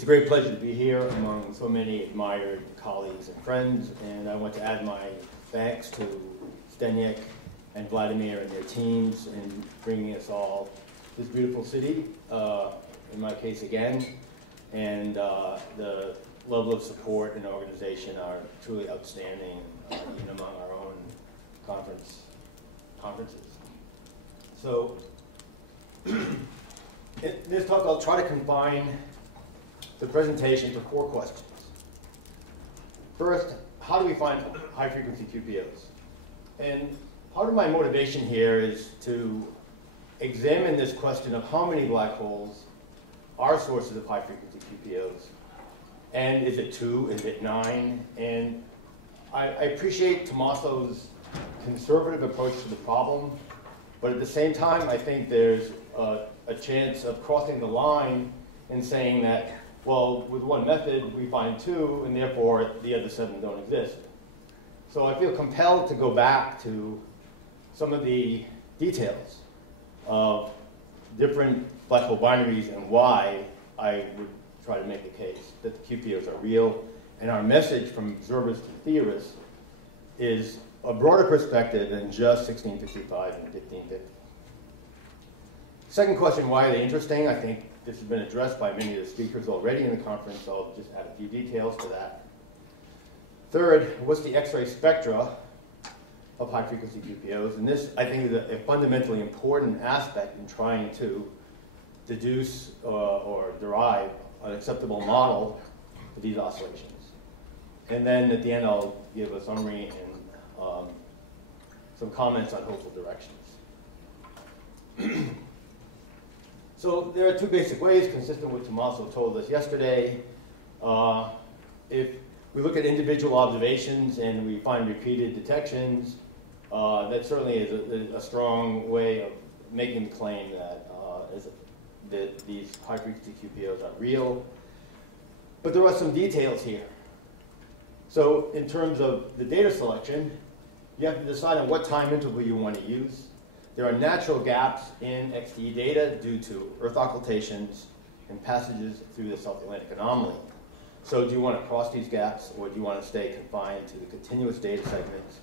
It's a great pleasure to be here among so many admired colleagues and friends, and I want to add my thanks to Zdeněk and Vladimir and their teams in bringing us all this beautiful city, in my case again, and the level of support and organization are truly outstanding, even among our own conferences. So, in this talk I'll try to confine the presentation to 4 questions. First, how do we find high-frequency QPOs? And part of my motivation here is to examine this question of how many black holes are sources of high-frequency QPOs. And is it 2? Is it 9? And I appreciate Tommaso's conservative approach to the problem, but at the same time, I think there's a chance of crossing the line and saying that, well, with one method, we find 2, and therefore the other 7 don't exist. So I feel compelled to go back to some of the details of different black hole binaries and why I would try to make the case that the QPOs are real. And our message from observers to theorists is a broader perspective than just 1655 and 1550. Second question, why are they interesting? I think this has been addressed by many of the speakers already in the conference, so I'll just add a few details to that. Third, what's the X-ray spectra of high-frequency QPOs? And this, I think, is a fundamentally important aspect in trying to deduce or derive an acceptable model for these oscillations. And then at the end, I'll give a summary and some comments on hopeful directions. So there are 2 basic ways, consistent with what Tommaso told us yesterday. If we look at individual observations and we find repeated detections, that certainly is a strong way of making the claim that these high-frequency QPOs are real. But there are some details here. So in terms of the data selection, you have to decide on what time interval you want to use. There are natural gaps in XTE data due to Earth occultations and passages through the South Atlantic anomaly. So do you want to cross these gaps, or do you want to stay confined to the continuous data segments?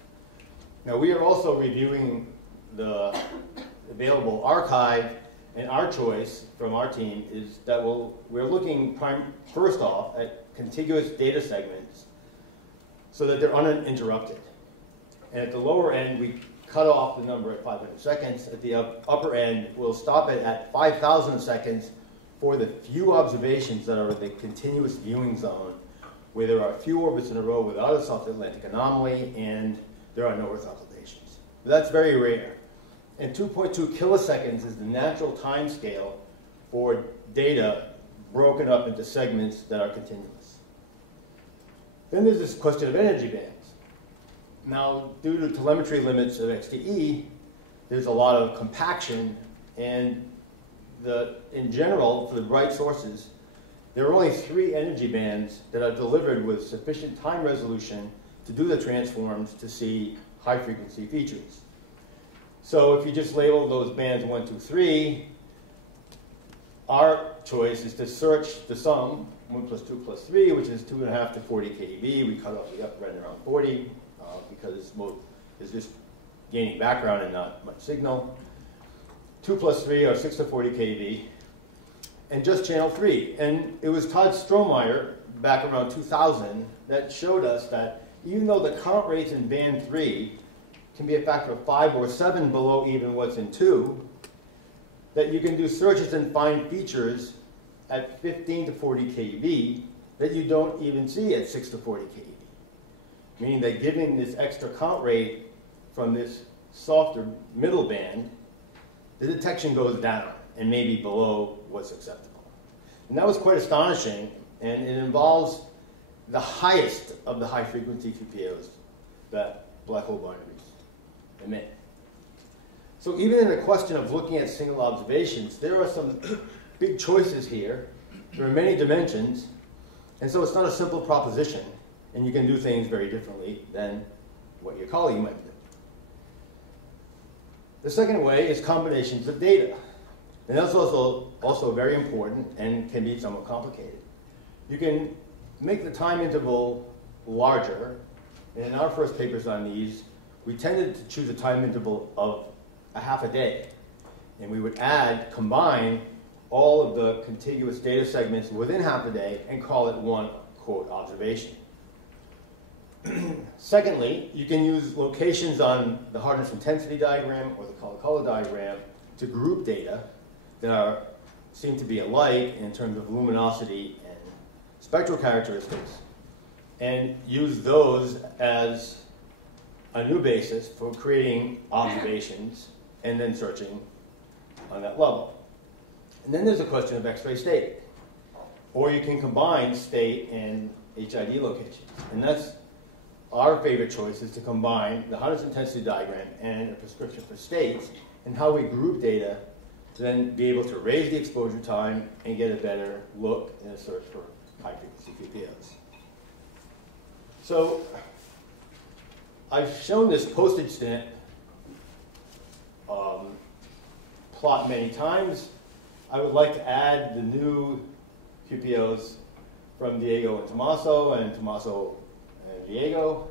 Now, we are also reviewing the available archive, and our choice from our team is that we're looking first off at contiguous data segments so that they're uninterrupted. And at the lower end, we cut off the number at 500 seconds. At the upper end, we'll stop it at 5,000 seconds for the few observations that are in the continuous viewing zone, where there are few orbits in a row without a South Atlantic anomaly, and there are no Earth occultations. But that's very rare. And 2.2 kiloseconds is the natural time scale for data broken up into segments that are continuous. Then there's this question of energy bands. Now, due to telemetry limits of XTE, there's a lot of compaction, and in general, for the bright sources, there are only 3 energy bands that are delivered with sufficient time resolution to do the transforms to see high-frequency features. So if you just label those bands 1, 2, 3, our choice is to search the sum, 1 plus 2 plus 3, which is 2.5 to 40 keV. We cut off the upper end around 40. Because it's just gaining background and not much signal. 2 plus 3 are 6 to 40 keV, and just channel 3. And it was Todd Strohmeyer back around 2000 that showed us that even though the count rates in band 3 can be a factor of 5 or 7 below even what's in 2, that you can do searches and find features at 15 to 40 keV that you don't even see at 6 to 40 keV. Meaning that given this extra count rate from this softer middle band, the detection goes down and maybe below what's acceptable. And that was quite astonishing, and it involves the highest of the high-frequency QPOs that black hole binaries emit. So even in the question of looking at single observations, there are some big choices here. There are many dimensions, and so it's not a simple proposition. And you can do things very differently than what your colleague might do. The second way is combinations of data. And that's also very important and can be somewhat complicated. you can make the time interval larger. And in our first papers on these, we tended to choose a time interval of a half a day. And we would combine all of the contiguous data segments within half a day and call it one, quote, observation. Secondly, you can use locations on the hardness intensity diagram or the color diagram to group data that seem to be alike in terms of luminosity and spectral characteristics, and use those as a new basis for creating observations and then searching on that level. And then there's a question of X-ray state. Or you can combine state and HID locations. And that's our favorite choice, is to combine the hardness intensity diagram and a prescription for states and how we group data to then be able to raise the exposure time and get a better look in a search for high-frequency QPOs. So I've shown this postage stamp plot many times. I would like to add the new QPOs from Diego and Tommaso and Diego.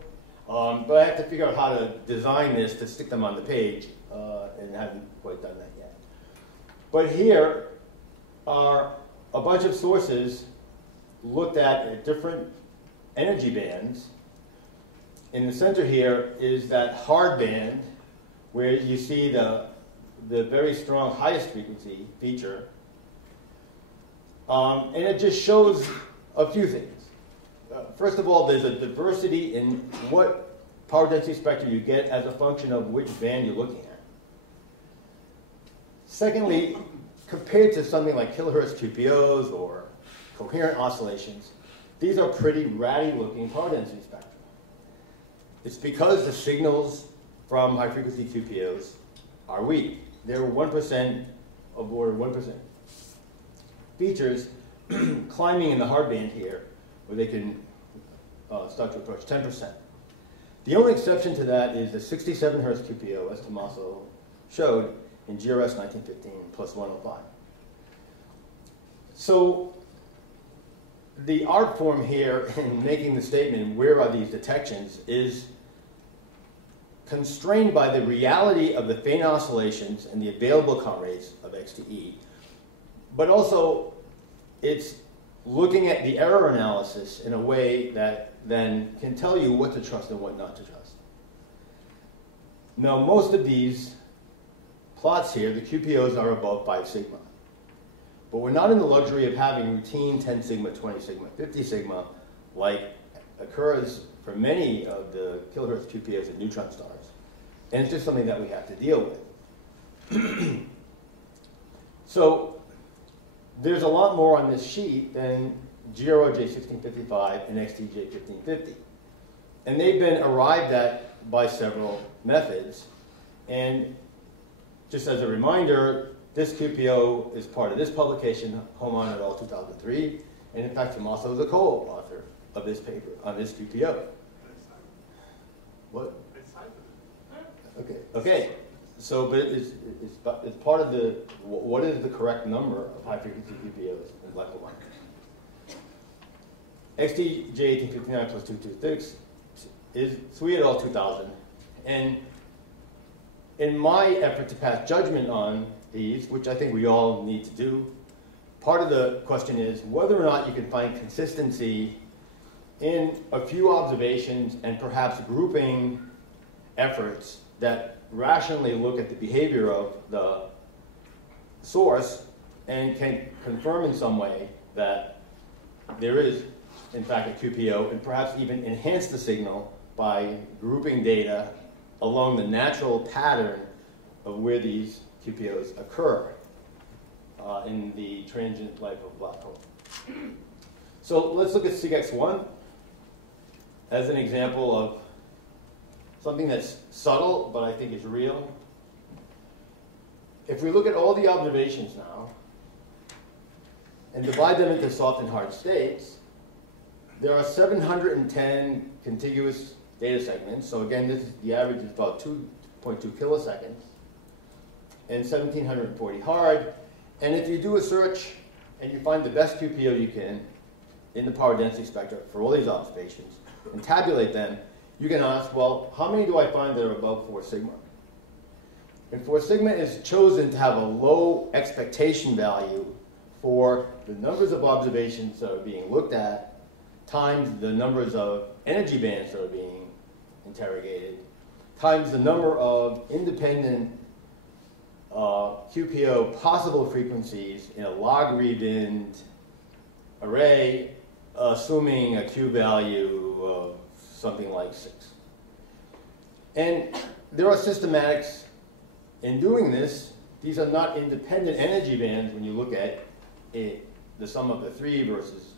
But I have to figure out how to design this to stick them on the page, and haven't quite done that yet. But here are a bunch of sources looked at different energy bands. In the center here is that hard band where you see the very strong highest frequency feature. And it just shows a few things. First of all, there's a diversity in what power density spectrum you get as a function of which band you're looking at. Secondly, compared to something like kilohertz QPOs or coherent oscillations, these are pretty ratty looking power density spectrum. It's because the signals from high frequency QPOs are weak. They're 1% of order 1%. Features climbing in the hard band here, where they can start to approach 10%. The only exception to that is the 67 Hz QPO, as Tommaso showed, in GRS 1915 plus 105. So the art form here in making the statement, where are these detections, is constrained by the reality of the faint oscillations and the available count rates of XTE. But also, it's looking at the error analysis in a way that then can tell you what to trust and what not to trust. Now, most of these plots here, the QPOs are above 5 sigma. But we're not in the luxury of having routine 10 sigma, 20 sigma, 50 sigma, like occurs for many of the kilohertz QPOs and neutron stars. And it's just something that we have to deal with. So there's a lot more on this sheet than GRO J1655 and XTJ 1550. And they've been arrived at by several methods. And just as a reminder, this QPO is part of this publication, Homan et al. 2003. And in fact, Tommaso is a co-author of this paper on this QPO. What? Okay. Okay. So, but it's part of the, what is the correct number of high-frequency QPOs in black and white? XTJ 1859 plus 226 is Sui et al. 2000. And in my effort to pass judgment on these, which I think we all need to do, part of the question is whether or not you can find consistency in a few observations and perhaps grouping efforts that rationally look at the behavior of the source and can confirm in some way that there is, in fact, a QPO, and perhaps even enhance the signal by grouping data along the natural pattern of where these QPOs occur in the transient life of a black hole. So let's look at SIGX1 as an example of something that's subtle, but I think is real. If we look at all the observations now and divide them into soft and hard states, there are 710 contiguous data segments. So again, this is, the average is about 2.2 kiloseconds, and 1,740 hard. And if you do a search and you find the best QPO you can, in the power density spectra for all these observations and tabulate them, you can ask, well, how many do I find that are above 4 sigma? And 4 sigma is chosen to have a low expectation value for the numbers of observations that are being looked at times the numbers of energy bands that are being interrogated times the number of independent QPO possible frequencies in a log-rebinned array, assuming a Q value of something like 6. And there are systematics in doing this. These are not independent energy bands when you look at it, the sum of the 3 versus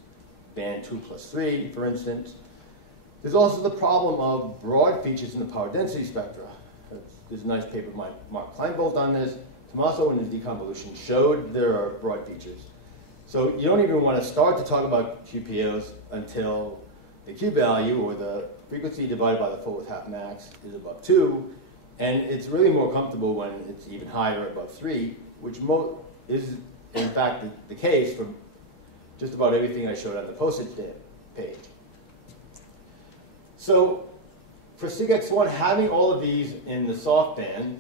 band 2 plus 3, for instance. There's also the problem of broad features in the power density spectra. There's a nice paper by Mark Kleinbolt on this. Tommaso in his deconvolution showed there are broad features. So you don't even want to start to talk about QPOs until the Q value, or the frequency divided by the full width half max, is above 2. And it's really more comfortable when it's even higher, above 3, which is in fact the case for just about everything I showed on the postage page. So for SIGX1, having all of these in the soft band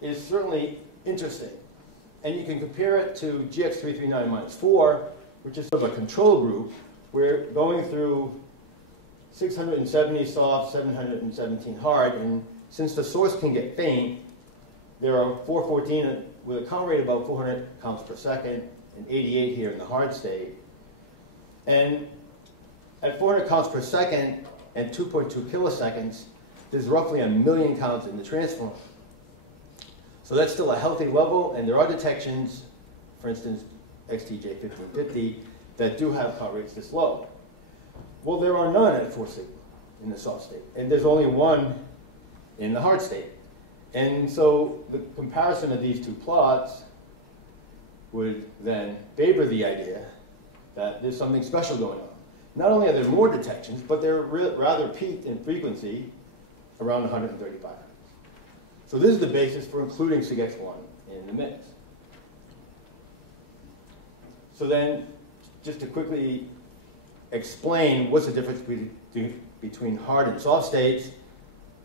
is certainly interesting. And you can compare it to GX339-4, which is sort of a control group. We're going through 670 soft, 717 hard, and since the source can get faint, there are 414 with a count rate about 400 counts per second, and 88 here in the hard state. And at 400 counts per second and 2.2 kiloseconds, there's roughly 1 million counts in the transform. So that's still a healthy level, and there are detections, for instance, XTJ1550, that do have count rates this low. Well, there are none at 4 sigma in the soft state, and there's only 1 in the hard state. And so the comparison of these two plots would then favor the idea that there's something special going on. Not only are there more detections, but they're rather peaked in frequency around 135. So this is the basis for including SIGX1 in the mix. So then, just to quickly explain what's the difference between hard and soft states.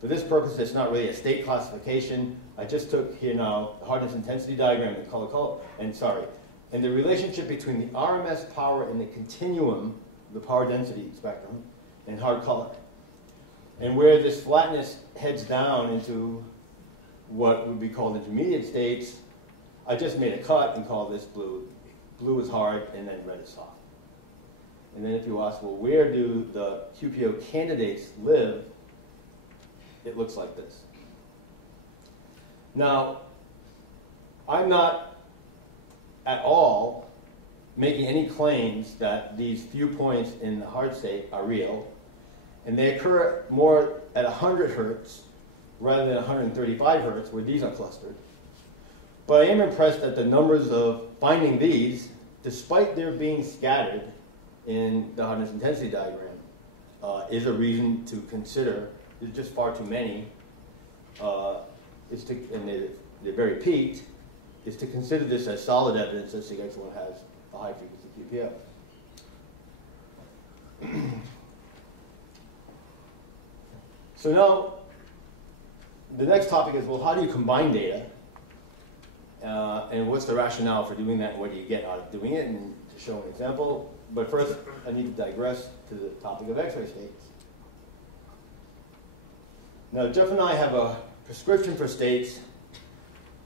For this purpose, it's not really a state classification. I just took here now the hardness intensity diagram and and the relationship between the RMS power and the continuum, the power density spectrum, and hard color. And where this flatness heads down into what would be called intermediate states, I just made a cut and called this blue. Blue is hard, and then red is soft. And then if you ask, well, where do the QPO candidates live? It looks like this. Now, I'm not at all making any claims that these few points in the hard state are real, and they occur more at 100 hertz rather than 135 hertz, where these are clustered. But I am impressed at the numbers of finding these, despite their being scattered in the hardness intensity diagram, is a reason to consider. There's just far too many, and they're very peaked, is to consider this as solid evidence that SIGX1 has a high frequency QPO. So now, the next topic is, well, how do you combine data? And what's the rationale for doing that, and what do you get out of doing it? And to show an example, but first, I need to digress to the topic of X-ray states. Now, Jeff and I have a prescription for states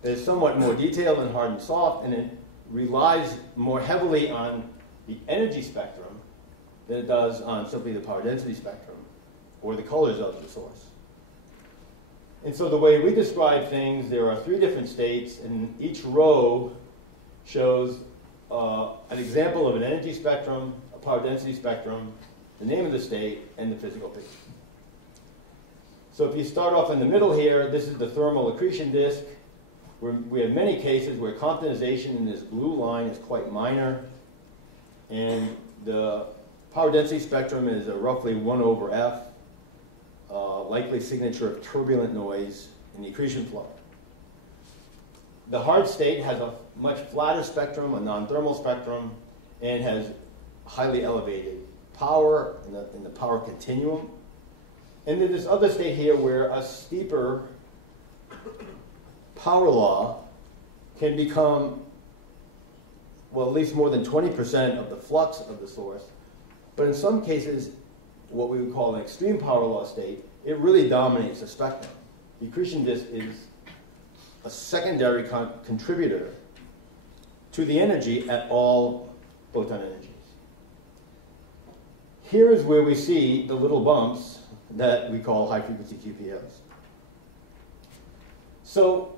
that is somewhat more detailed than hard and soft, and it relies more heavily on the energy spectrum than it does on simply the power density spectrum or the colors of the source. And so the way we describe things, there are 3 different states, and each row shows an example of an energy spectrum, a power density spectrum, the name of the state, and the physical picture. So if you start off in the middle here, this is the thermal accretion disk, where we have many cases where Comptonization in this blue line is quite minor, and the power density spectrum is a roughly 1 over F, likely signature of turbulent noise in the accretion flow. The hard state has a much flatter spectrum, a non-thermal spectrum, and has highly elevated power in the power continuum. And then this other state here where a steeper power law can become, well, at least more than 20% of the flux of the source. But in some cases, what we would call an extreme power law state, it really dominates the spectrum. The accretion disk is a secondary contributor to the energy at all photon energies. Here is where we see the little bumps that we call high-frequency QPOs. So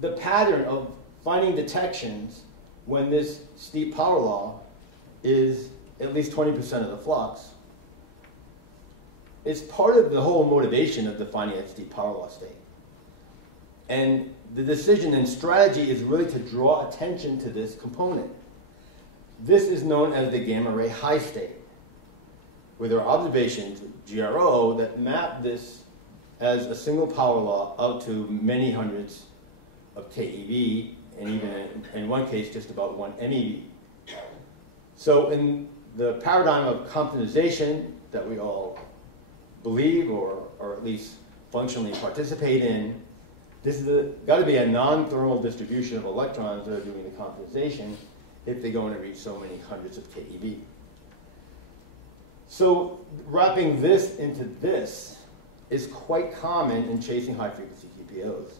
the pattern of finding detections when this steep power law is at least 20% of the flux is part of the whole motivation of defining a steep power law state. And the decision and strategy is really to draw attention to this component. This is known as the gamma ray high state, where there are observations, GRO, that map this as a single power law out to many hundreds of keV, and even in one case, just about 1 MeV. So in the paradigm of Comptonization that we all believe, or at least functionally participate in, this is got to be a non-thermal distribution of electrons that are doing the Comptonization if they're going to reach so many hundreds of keV. So wrapping this into this is quite common in chasing high-frequency QPOs.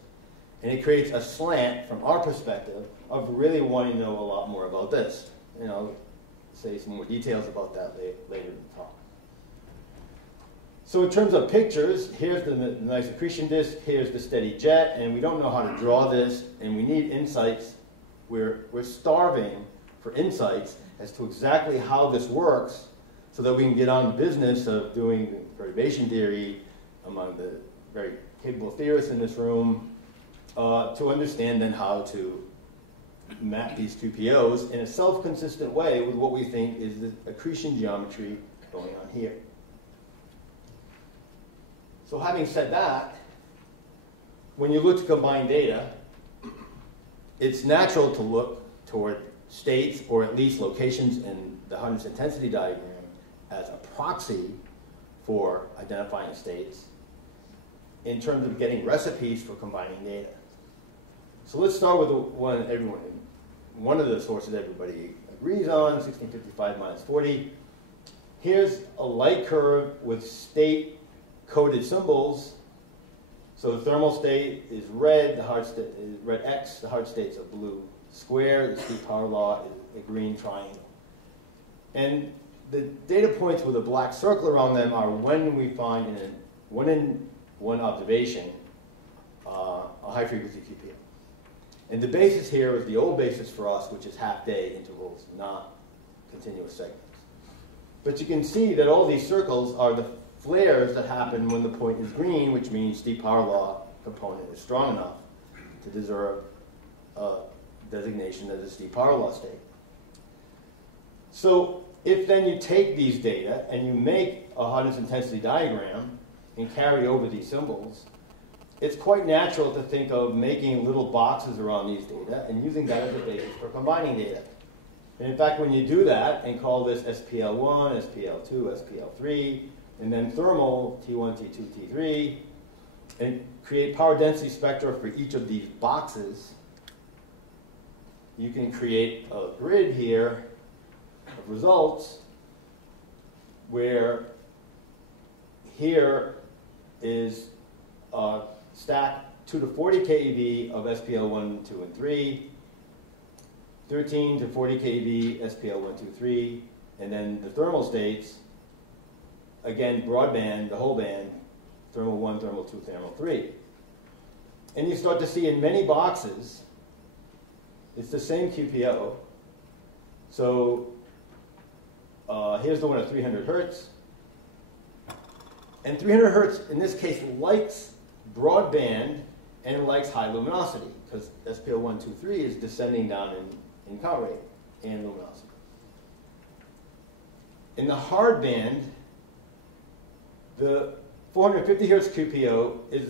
And it creates a slant, from our perspective, of really wanting to know a lot more about this. And I'll say some more details about that later in the talk. So in terms of pictures, here's the nice accretion disk, here's the steady jet, and we don't know how to draw this, and we need insights. We're starving for insights as to exactly how this works, so that we can get on the business of doing perturbation theory among the very capable theorists in this room, to understand then how to map these QPOs in a self-consistent way with what we think is the accretion geometry going on here. So having said that, when you look to combine data, it's natural to look toward states, or at least locations in the hardness intensity diagram, as a proxy for identifying states in terms of getting recipes for combining data. So let's start with the one of the sources everybody agrees on, 1655 minus 40. Here's a light curve with state-coded symbols. So the thermal state is red, the hard state is red X, the hard state's a blue square, the steep power law is a green triangle. And the data points with a black circle around them are when we find in one observation a high-frequency QPO. And the basis here is the old basis for us, which is half-day intervals, not continuous segments. But you can see that all these circles are the flares that happen when the point is green, which means steep power law component is strong enough to deserve a designation as a steep power law state. So if then you take these data and you make a hardness intensity diagram and carry over these symbols, it's quite natural to think of making little boxes around these data and using that as a basis for combining data. And in fact, when you do that and call this SPL1, SPL2, SPL3, and then thermal T1, T2, T3, and create power density spectra for each of these boxes, you can create a grid here of results where here is a stack 2 to 40 keV of SPL1, 2, and 3, 13 to 40 keV SPL1, 2, 3, and then the thermal states, again, broadband, the whole band, thermal 1, thermal 2, thermal 3. And you start to see in many boxes, it's the same QPO. So here's the one at 300 hertz. And 300 hertz, in this case, likes broadband and likes high luminosity, because SPL1, 2, 3 is descending down in count rate and luminosity. In the hard band, the 450 hertz QPO is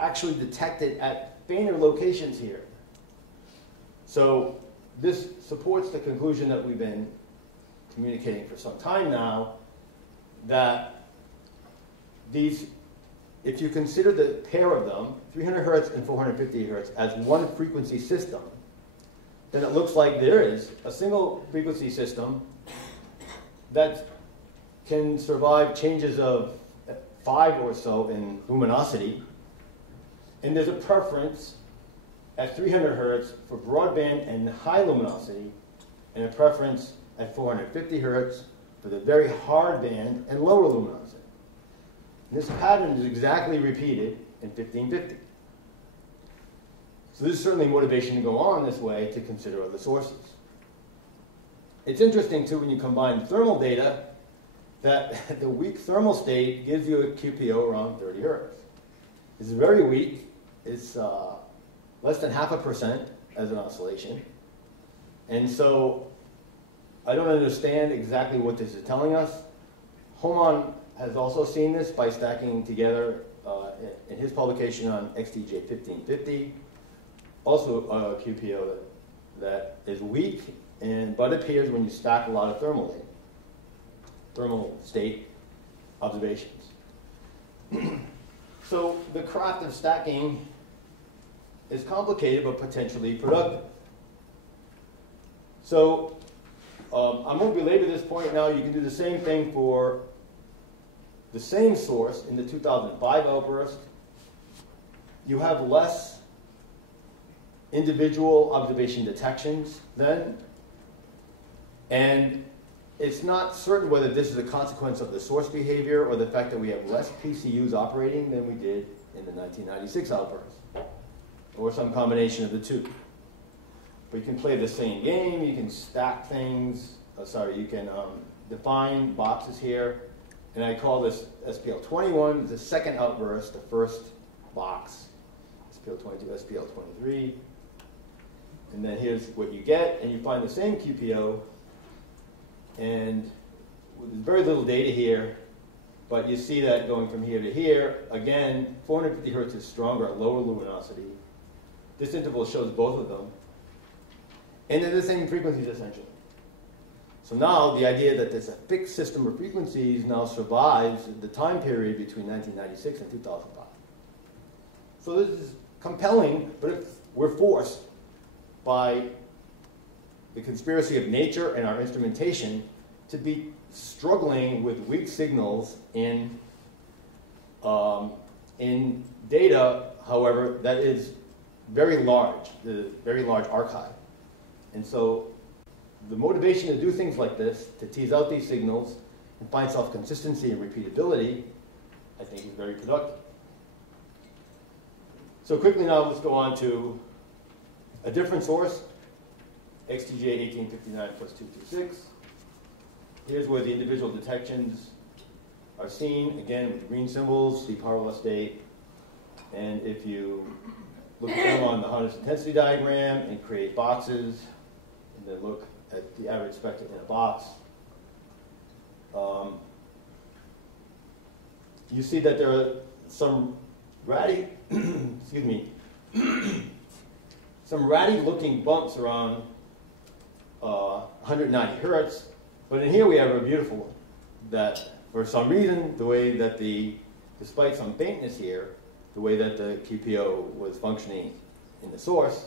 actually detected at fainter locations here. So this supports the conclusion that we've been communicating for some time now, that these, if you consider the pair of them, 300 hertz and 450 hertz, as one frequency system, then it looks like there is a single frequency system that can survive changes of 5 or so in luminosity. And there's a preference at 300 hertz for broadband and high luminosity, and a preference at 450 hertz for the very hard band and lower luminosity. And this pattern is exactly repeated in 1550. So there's certainly motivation to go on this way to consider other sources. It's interesting, too, when you combine thermal data, that the weak thermal state gives you a QPO around 30 hertz. It's very weak. It's less than 0.5% as an oscillation. And so I don't understand exactly what this is telling us. Hohmann has also seen this by stacking together in his publication on XTJ 1550, also a QPO that is weak, but appears when you stack a lot of thermal state observations. So the craft of stacking is complicated but potentially productive. So I won't belabor this point now. You can do the same thing for the same source in the 2005 outburst. You have less individual observation detections then, and it's not certain whether this is a consequence of the source behavior or the fact that we have less PCUs operating than we did in the 1996 outburst, or some combination of the two. But you can play the same game. You can stack things. You can define boxes here. And I call this SPL21, the second outburst, the first box. SPL22, SPL23. And then here's what you get, and you find the same QPO. And there's very little data here, but you see that going from here to here. Again, 450 hertz is stronger at lower luminosity. This interval shows both of them. And they're the same frequencies, essentially. So now the idea that there's a fixed system of frequencies now survives the time period between 1996 and 2005. So this is compelling, but we're forced by the conspiracy of nature and our instrumentation to be struggling with weak signals in data, however, that is very large, the very large archive. And so the motivation to do things like this, to tease out these signals and find self-consistency and repeatability, I think is very productive. So quickly now, let's go on to a different source, XTJ 1859 plus 226. Here's where the individual detections are seen, again, with green symbols, the powerless state. And if you look at them on the harness intensity diagram and create boxes, and then look at the average spectrum in a box, you see that there are some ratty, excuse me, some ratty-looking bumps around 190 hertz. But in here we have a beautiful one that, for some reason, the way that despite some faintness here, the way that the QPO was functioning in the source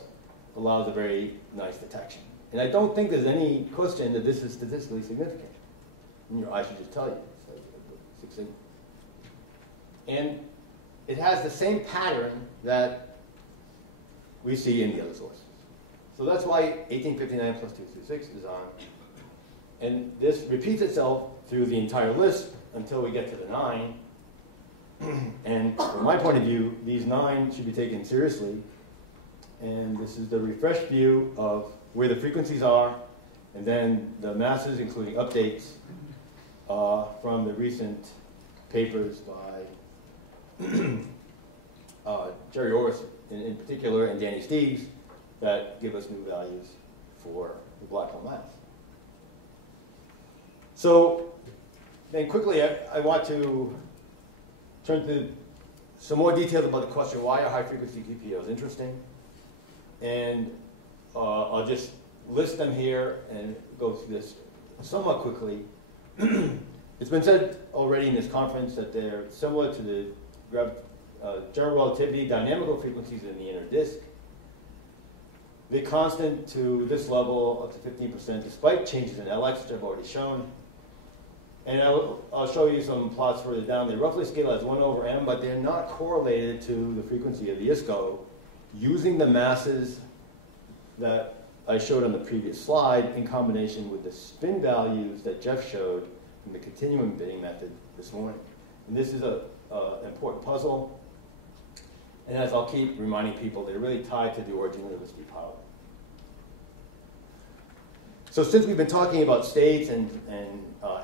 allows a very nice detection. And I don't think there's any question that this is statistically significant. And your eye should just tell you. It's 6 sigma. And it has the same pattern that we see in the other sources. So that's why 1859 plus 226 is on. And this repeats itself through the entire list until we get to the 9. And from my point of view, these 9 should be taken seriously. And this is the refreshed view of where the frequencies are, and then the masses, including updates from the recent papers by Jerry Orris in particular, and Danny Steeves, that give us new values for the black hole mass. So then quickly, I want to turn to some more details about the question, why are high-frequency QPOs interesting? And I'll just list them here and go through this somewhat quickly. It's been said already in this conference that they're similar to the general relativity dynamical frequencies in the inner disk. They're constant to this level up to 15% despite changes in Lx, which I've already shown. And I'll show you some plots further down. They roughly scale as 1 over m, but they're not correlated to the frequency of the ISCO using the masses that I showed on the previous slide in combination with the spin values that Jeff showed in the continuum bitting method this morning. And this is an important puzzle. And as I'll keep reminding people, they're really tied to the origin of the steep power. So since we've been talking about states and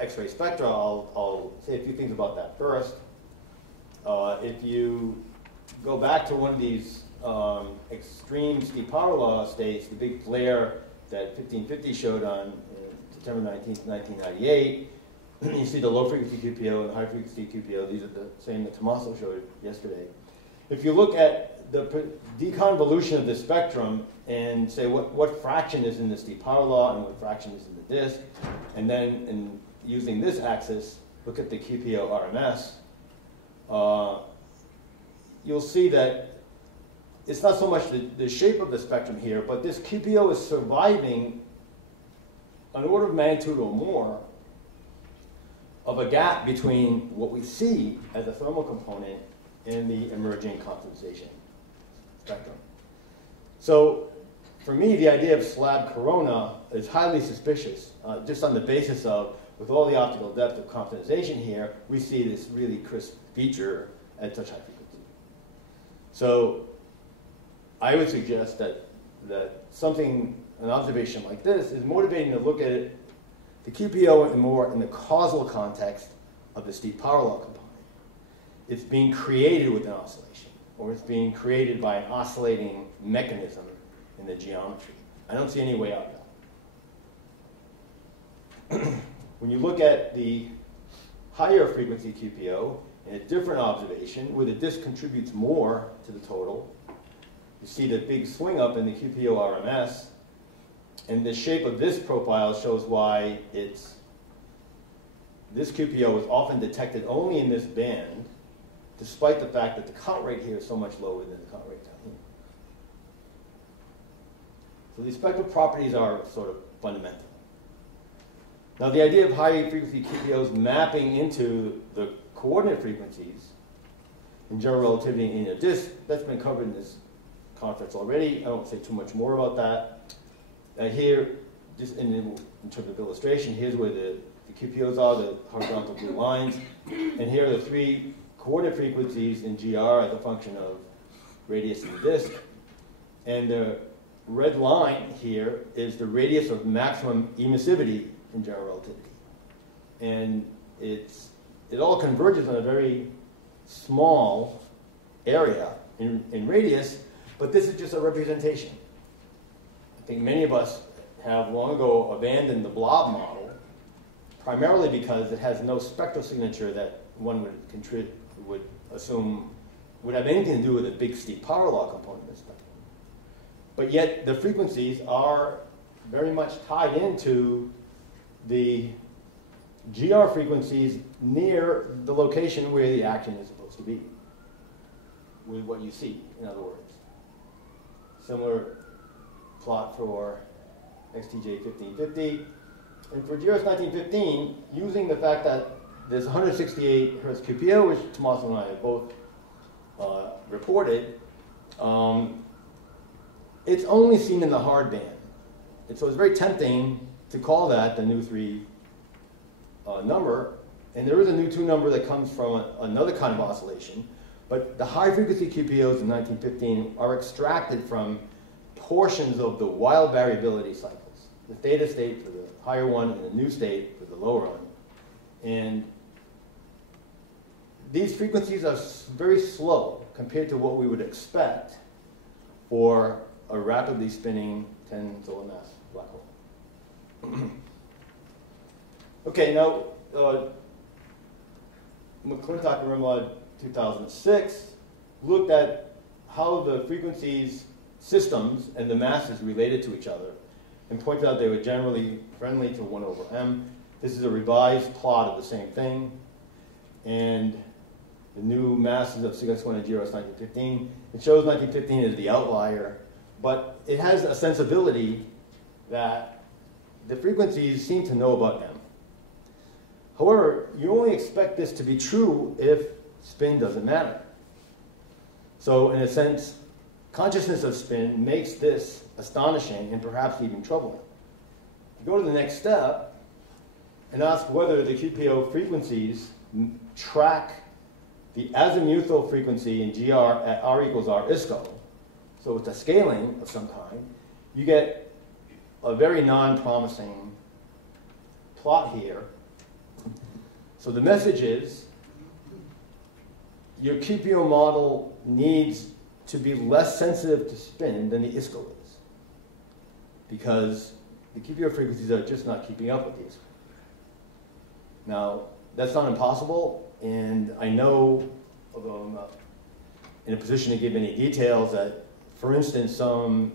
X-ray spectra, I'll say a few things about that first. If you go back to one of these extreme steep power law states, the big flare that 1550 showed on September 19th, 1998, you see the low frequency QPO and the high frequency QPO. These are the same that Tommaso showed yesterday. If you look at the deconvolution of the spectrum and say what fraction is in the steep power law and what fraction is in the disk, and then using this axis, look at the QPO RMS, you'll see that it's not so much the shape of the spectrum here, but this QPO is surviving an order of magnitude or more of a gap between what we see as a thermal component and the emerging condensation spectrum. So for me, the idea of slab corona is highly suspicious, just on the basis of, with all the optical depth of condensation here, we see this really crisp feature at such high frequency. So I would suggest that an observation like this is motivating to look at it, the QPO more in the causal context of the steep power law component. It's being created with an oscillation, or it's being created by an oscillating mechanism in the geometry. I don't see any way out of that. When you look at the higher frequency QPO in a different observation, where the disk contributes more to the total, you see the big swing up in the QPO RMS, and the shape of this profile shows why this QPO is often detected only in this band, despite the fact that the count rate here is so much lower than the count rate down here. So these spectral properties are sort of fundamental. Now the idea of high frequency QPOs mapping into the coordinate frequencies in general relativity in a disk, that's been covered in this conference already. I won't say too much more about that. Here, just in terms of illustration, here's where the QPOs are, the horizontal blue lines. And here are the three coordinate frequencies in GR as a function of radius of the disk. And the red line here is the radius of maximum emissivity in general relativity. And it all converges on a very small area in radius, but this is just a representation. I think many of us have long ago abandoned the blob model, primarily because it has no spectral signature that one would assume would have anything to do with a big steep power law component of the spectrum. But yet the frequencies are very much tied into the GR frequencies near the location where the action is supposed to be, with what you see, in other words. Similar plot for XTJ 1550. And for GRS 1915, using the fact that there's 168 Hertz QPO, which Tommaso and I have both reported, it's only seen in the hard band. And so it's very tempting to call that the nu 3 number. And there is a nu 2 number that comes from another kind of oscillation. But the high frequency QPOs in 1915 are extracted from portions of the wild variability cycles. The theta state for the higher one and the nu state for the lower one. And these frequencies are very slow compared to what we would expect for a rapidly spinning 10 solar mass black hole. Okay, now McClintock and Remillard 2006 looked at how the frequencies systems and the masses related to each other and pointed out they were generally friendly to 1 over m. This is a revised plot of the same thing. And the new masses of sigma squared and 0 is 1915. It shows 1915 is the outlier, but it has a sensibility that the frequencies seem to know about m. However, you only expect this to be true if spin doesn't matter. So in a sense, consciousness of spin makes this astonishing and perhaps even troubling. Go to the next step and ask whether the QPO frequencies track the azimuthal frequency in GR at R equals R ISCO. So it's a scaling of some kind. You get a very non-promising plot here. So the message is your QPO model needs to be less sensitive to spin than the ISCO is, because the QPO frequencies are just not keeping up with the ISCO. Now, that's not impossible, and I know, although I'm not in a position to give any details, that, for instance, some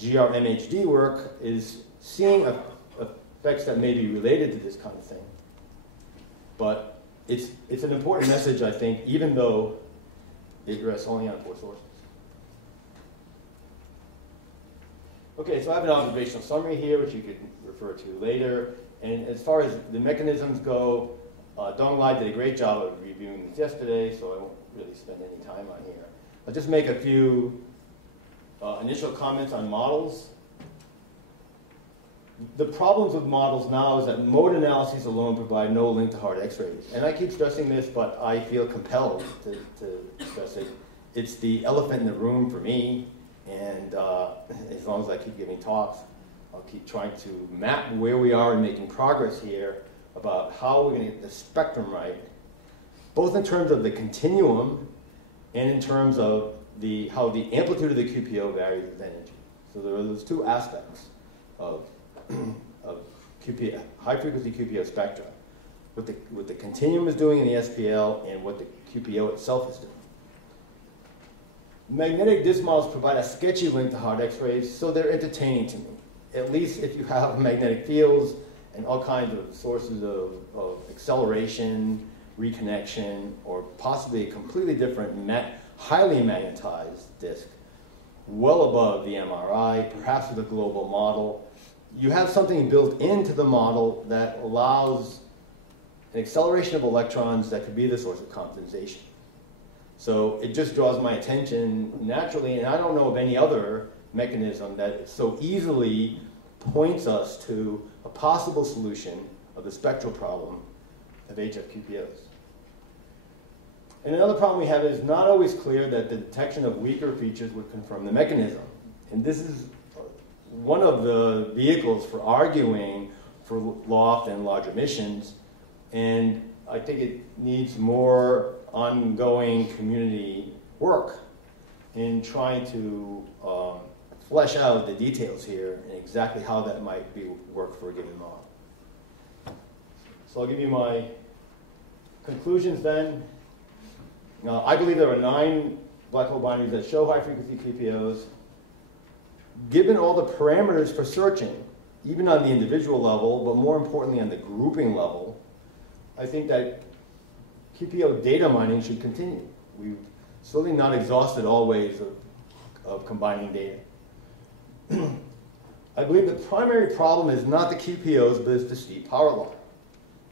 GR-MHD work is seeing effects that may be related to this kind of thing. But it's an important message, I think, even though it rests only on 4 sources. Okay, so I have an observational summary here, which you could refer to later. And as far as the mechanisms go, Dong Lai did a great job of reviewing this yesterday, so I won't really spend any time on here. I'll just make a few initial comments on models. The problems with models now is that mode analyses alone provide no link to hard X-rays. And I keep stressing this, but I feel compelled to stress it. It's the elephant in the room for me, and as long as I keep giving talks, I'll keep trying to map where we are in making progress here about how we're going to get the spectrum right, both in terms of the continuum and in terms of how the amplitude of the QPO varies with energy. So there are those two aspects of QPO, high-frequency QPO spectra, what the continuum is doing in the SPL and what the QPO itself is doing. Magnetic disk models provide a sketchy link to hard X-rays, so they're entertaining to me, at least if you have magnetic fields and all kinds of sources of acceleration, reconnection, or possibly a completely different, highly magnetized disk, well above the MRI, perhaps with a global model. You have something built into the model that allows an acceleration of electrons that could be the source of condensation. So it just draws my attention naturally, and I don't know of any other mechanism that so easily points us to a possible solution of the spectral problem of HFQPOs. And another problem we have is not always clear that the detection of weaker features would confirm the mechanism. And this is one of the vehicles for arguing for loft and large emissions, and I think it needs more ongoing community work in trying to flesh out the details here and exactly how that might work for a given model. So I'll give you my conclusions then. Now, I believe there are 9 black hole binaries that show high-frequency QPOs. Given all the parameters for searching, even on the individual level, but more importantly on the grouping level, I think that QPO data mining should continue. We've certainly not exhausted all ways of combining data. I believe the primary problem is not the QPOs, but it's the steep power law.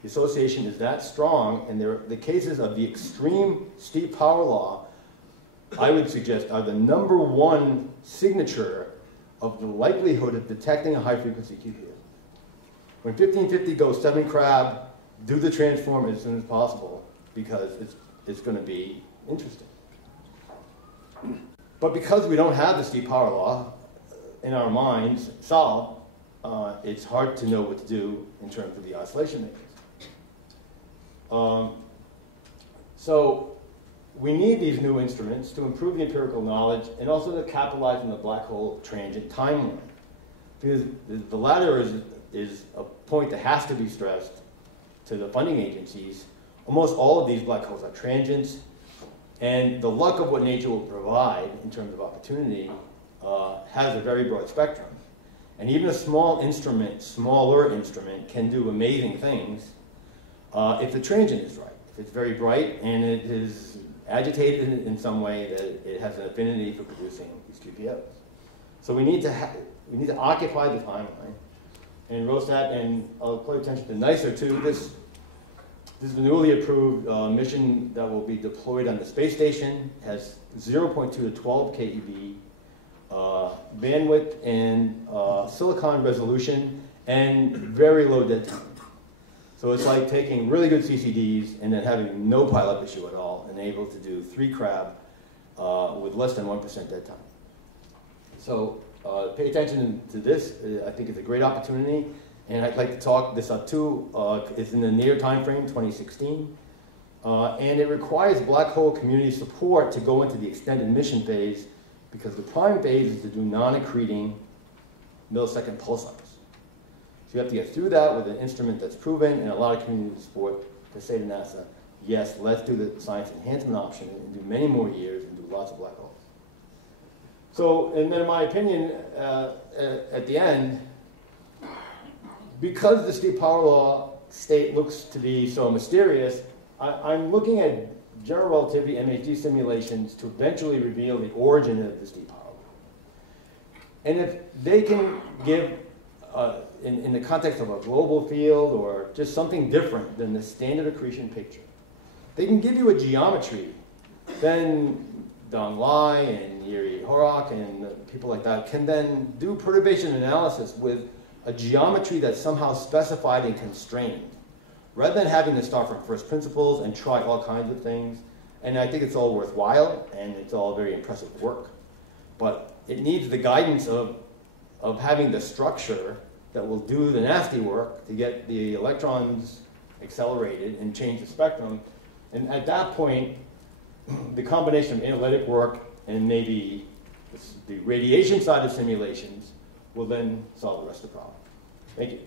The association is that strong, and the cases of the extreme steep power law, I would suggest, are the #1 signature of the likelihood of detecting a high-frequency QPO. When 1550 goes 7 crab, do the transform as soon as possible, because it's going to be interesting. But because we don't have the steep power law in our minds solved, it's hard to know what to do in terms of the oscillation makers. So we need these new instruments to improve the empirical knowledge and also to capitalize on the black hole transient timeline. Because the latter is a point that has to be stressed to the funding agencies. Almost all of these black holes are transients, and the luck of what nature will provide in terms of opportunity has a very broad spectrum. And even a small instrument, smaller instrument, can do amazing things if the transient is right. If it's very bright and it is agitated in some way that it has an affinity for producing these QPOs. So we need to occupy the timeline and ROSAT, and I'll call attention to NICER too. This is a newly approved mission that will be deployed on the space station. It has 0.2 to 12 keV bandwidth and silicon resolution and very low dead time. So it's like taking really good CCDs and then having no pileup issue at all and able to do 3 crab with less than 1% dead time. So pay attention to this. I think it's a great opportunity. And I'd like to talk this up too. It's in the near time frame, 2016. And it requires black hole community support to go into the extended mission phase, because the prime phase is to do non-accreting millisecond pulsars. So you have to get through that with an instrument that's proven and a lot of community support to say to NASA, yes, let's do the science enhancement option and do many more years and do lots of black holes. So, and then in my opinion, at the end, because the steep power law state looks to be so mysterious, I'm looking at general relativity MHD simulations to eventually reveal the origin of the steep power law. And if they can give, in the context of a global field or just something different than the standard accretion picture, they can give you a geometry, then Dong Lai and Yuri Horak and people like that can then do perturbation analysis with a geometry that's somehow specified and constrained, rather than having to start from first principles and try all kinds of things. And I think it's all worthwhile, and it's all very impressive work. But it needs the guidance of having the structure that will do the nasty work to get the electrons accelerated and change the spectrum. And at that point, the combination of analytic work and maybe the radiation side of simulations will then solve the rest of the problem. Thank you.